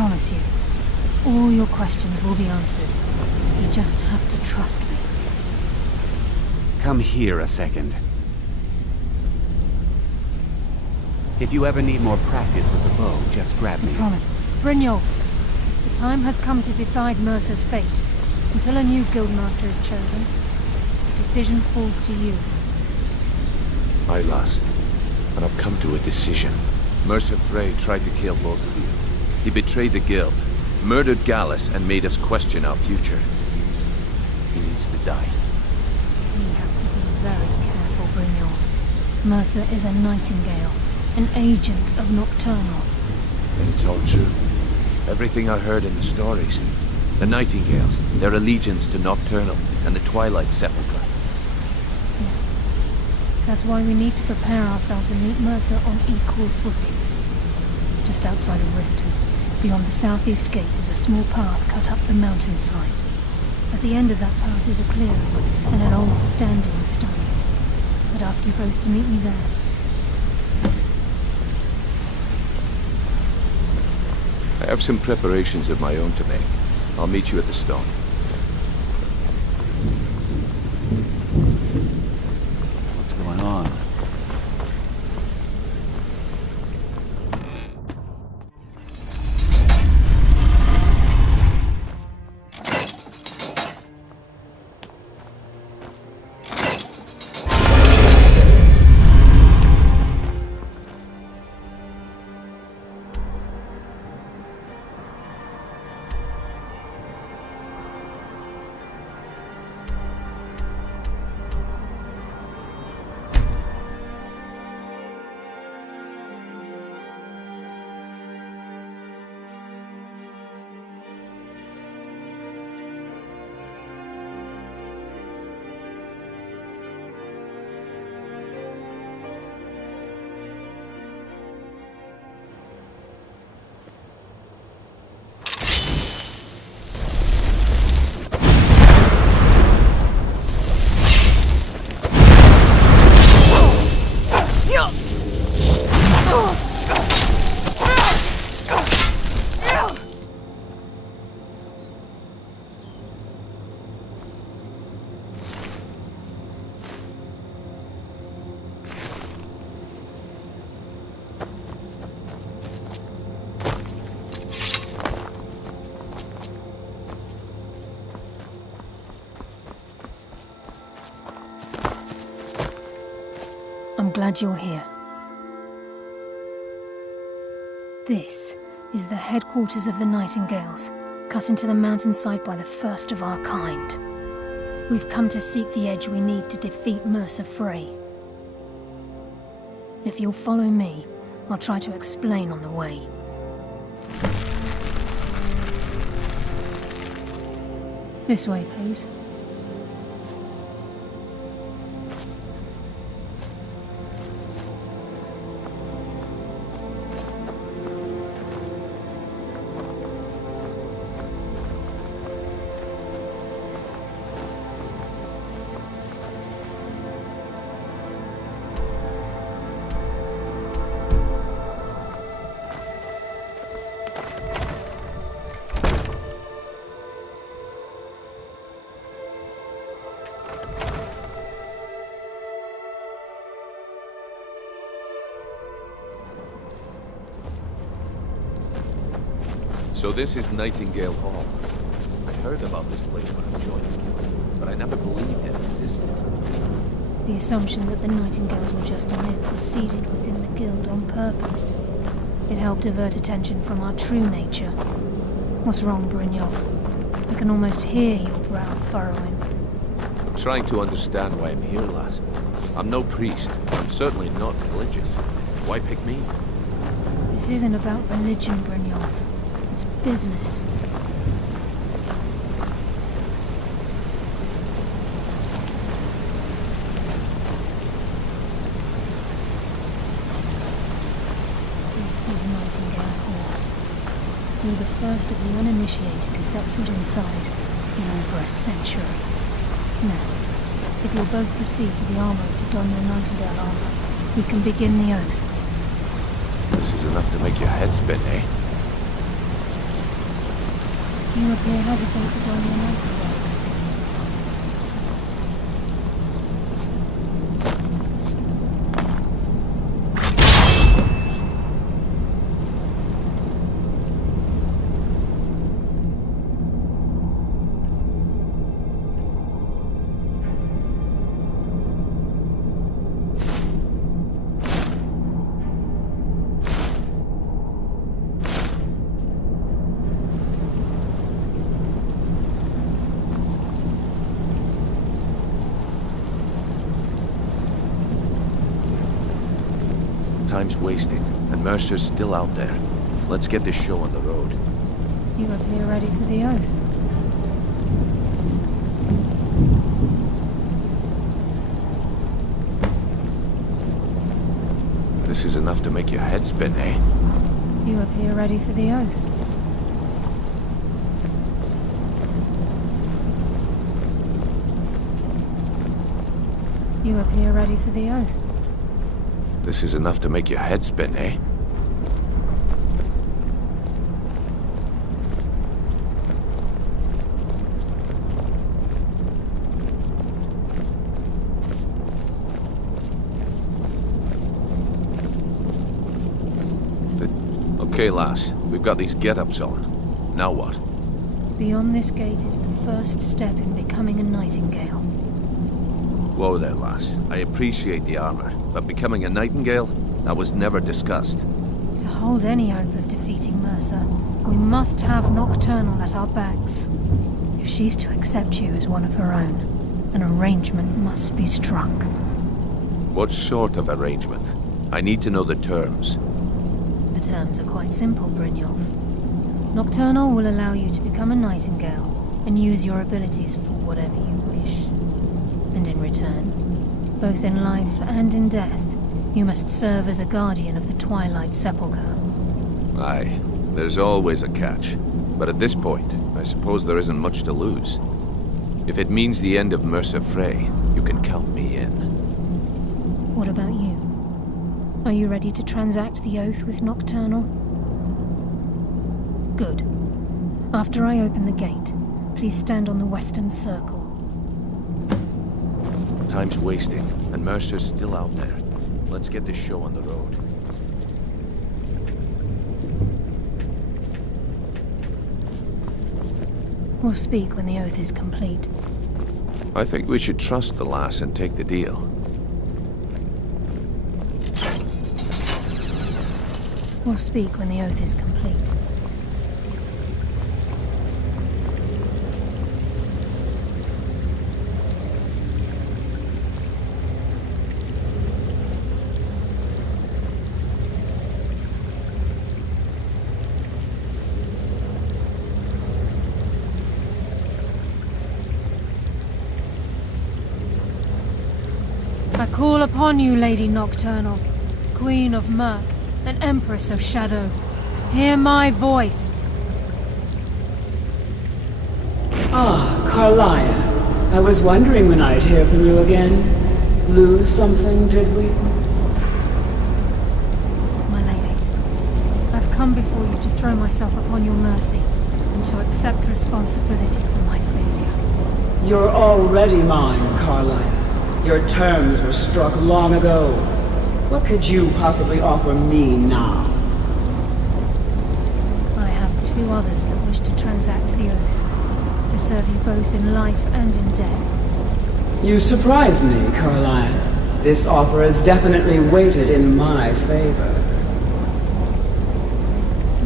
promise you, all your questions will be answered. You just have to trust me. Come here a second. If you ever need more practice with the bow, just grab me. Promise. Brynjolf, the time has come to decide Mercer's fate. Until a new guildmaster is chosen, the decision falls to you. Aye, lass. And I've come to a decision. Mercer Frey tried to kill both of you. He betrayed the guild, murdered Gallus, and made us question our future. He needs to die. We have to be very careful, Brynjolf. Mercer is a nightingale, an agent of Nocturnal. And it's all true. Everything I heard in the stories. The Nightingales, their allegiance to Nocturnal, and the Twilight Sepulchre. Yes. That's why we need to prepare ourselves and meet Mercer on equal footing. Just outside of Riften, beyond the southeast gate, is a small path cut up the mountainside. At the end of that path is a clearing and an old standing stone. I'd ask you both to meet me there. I have some preparations of my own to make. I'll meet you at the stone. What's going on? I'm glad you're here. This is the headquarters of the Nightingales, cut into the mountainside by the first of our kind. We've come to seek the edge we need to defeat Mercer Frey. If you'll follow me, I'll try to explain on the way. This way, please. So this is Nightingale Hall. I heard about this place when I joined the guild, but I never believed it existed. The assumption that the Nightingales were just a myth was seeded within the guild on purpose. It helped divert attention from our true nature. What's wrong, Brynjolf? I can almost hear your brow furrowing. I'm trying to understand why I'm here, lass. I'm no priest. I'm certainly not religious. Why pick me? This isn't about religion, Brynjolf. It's business. This is Nightingale Hall. You're the first of the uninitiated to set foot inside in over a century. Now, if you'll both proceed to the armory to don your Nightingale armor, we can begin the oath. This is enough to make your head spin, eh? You appear hesitated on your motorway. Time's wasting, and Mercer's still out there. Let's get this show on the road. You appear ready for the oath. This is enough to make your head spin, eh? You appear ready for the oath. You appear ready for the oath. This is enough to make your head spin, eh? Okay, lass. We've got these get-ups on. Now what? Beyond this gate is the first step in becoming a nightingale. Whoa there, lass. I appreciate the armor, but becoming a nightingale? That was never discussed. To hold any hope of defeating Mercer, we must have Nocturnal at our backs. If she's to accept you as one of her own, an arrangement must be struck. What sort of arrangement? I need to know the terms. The terms are quite simple, Brynjolf. Nocturnal will allow you to become a nightingale and use your abilities for whatever you wish. And in return, both in life and in death, you must serve as a guardian of the Twilight Sepulchre. Aye, there's always a catch. But at this point, I suppose there isn't much to lose. If it means the end of Mercer Frey, you can count me in. What about you? Are you ready to transact the oath with Nocturnal? Good. After I open the gate, please stand on the western circle. Time's wasting, and Mercer's still out there. Let's get this show on the road. We'll speak when the oath is complete. I think we should trust the lass and take the deal. We'll speak when the oath is complete. I call upon you, Lady Nocturnal, Queen of Murk, and Empress of Shadow. Hear my voice. Ah, Carlia. I was wondering when I'd hear from you again. Lose something, did we? My lady, I've come before you to throw myself upon your mercy and to accept responsibility for my failure. You're already mine, Carlia. Your terms were struck long ago. What could you possibly offer me now? I have two others that wish to transact the oath, to serve you both in life and in death. You surprise me, Carlia. This offer is definitely weighted in my favor.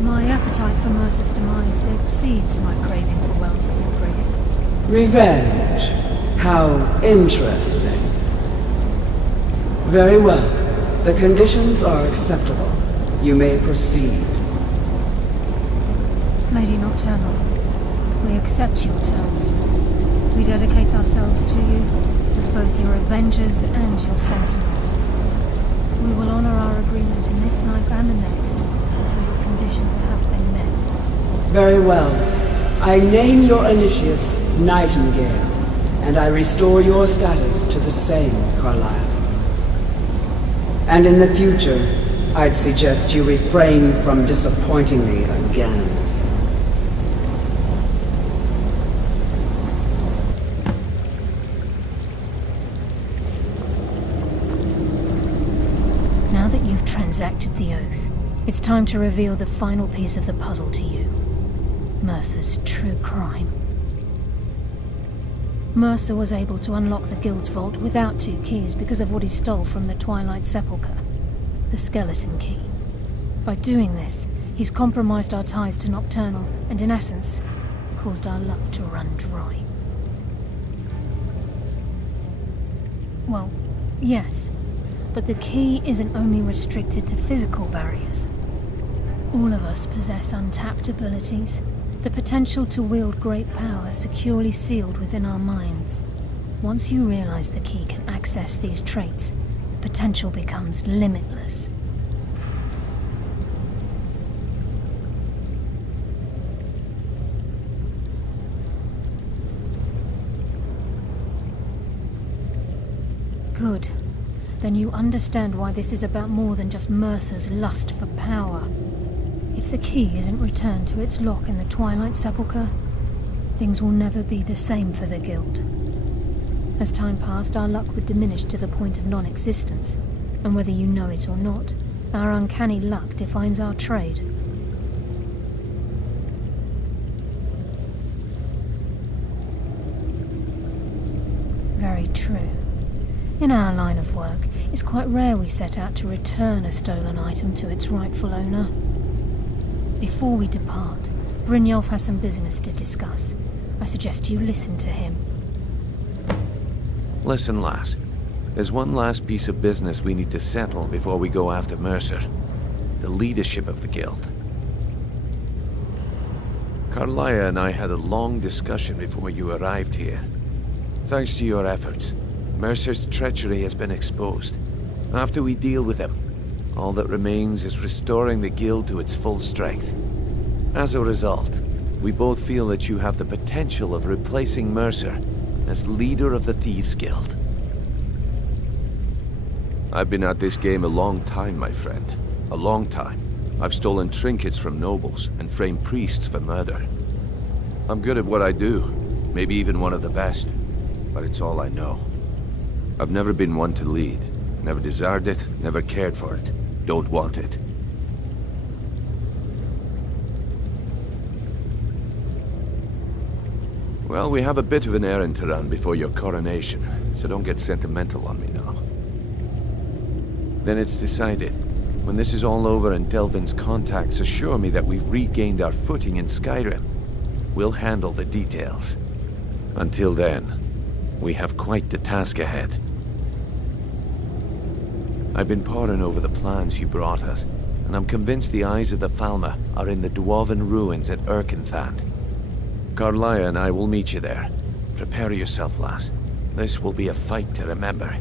My appetite for Mercer's demise exceeds my craving for wealth, Your Grace. Revenge. How interesting. Very well. The conditions are acceptable. You may proceed. Lady Nocturnal, we accept your terms. We dedicate ourselves to you as both your avengers and your sentinels. We will honor our agreement in this life and the next until your conditions have been met. Very well. I name your initiates Nightingale, and I restore your status to the same, Carlisle. And in the future, I'd suggest you refrain from disappointing me again. Now that you've transacted the oath, it's time to reveal the final piece of the puzzle to you. Mercer's true crime. Mercer was able to unlock the Guild's vault without 2 keys because of what he stole from the Twilight Sepulchre, the skeleton key. By doing this, he's compromised our ties to Nocturnal and, in essence, caused our luck to run dry. Well, yes, but the key isn't only restricted to physical barriers. All of us possess untapped abilities, the potential to wield great power securely sealed within our minds. Once you realize the key can access these traits, the potential becomes limitless. Good. Then you understand why this is about more than just Mercer's lust for power. If the key isn't returned to its lock in the Twilight Sepulchre, things will never be the same for the Guild. As time passed, our luck would diminish to the point of non-existence, and whether you know it or not, our uncanny luck defines our trade. Very true. In our line of work, it's quite rare we set out to return a stolen item to its rightful owner. Before we depart, Brynjolf has some business to discuss. I suggest you listen to him. Listen, lass. There's one last piece of business we need to settle before we go after Mercer. The leadership of the Guild. Carlia and I had a long discussion before you arrived here. Thanks to your efforts, Mercer's treachery has been exposed. After we deal with him, all that remains is restoring the Guild to its full strength. As a result, we both feel that you have the potential of replacing Mercer as leader of the Thieves Guild. I've been at this game a long time, my friend. A long time. I've stolen trinkets from nobles and framed priests for murder. I'm good at what I do, maybe even one of the best, but it's all I know. I've never been one to lead. Never desired it, never cared for it. Don't want it. Well, we have a bit of an errand to run before your coronation, so don't get sentimental on me now. Then it's decided. When this is all over and Delvin's contacts assure me that we've regained our footing in Skyrim, we'll handle the details. Until then, we have quite the task ahead. I've been poring over the plans you brought us, and I'm convinced the eyes of the Falmer are in the Dwarven ruins at Erkenthand. Carlia and I will meet you there. Prepare yourself, lass. This will be a fight to remember.